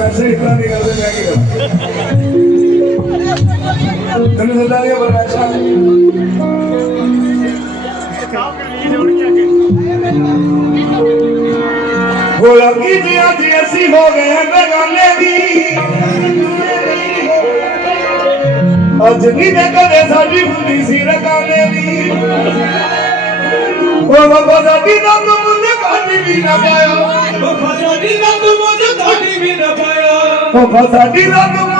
पैसे इतना नहीं करते मैं क्या करूँ तुमने सोचा नहीं पर पैसा बोला की दिया जैसी हो गए बेगाने भी अज नहीं ते कदे साडी फुंदी सी रकाने भी ओ बाबा साडी नंद मुंडे काटी भी ना पाया Kò kọ̀sà dín lọ́dún mọ́.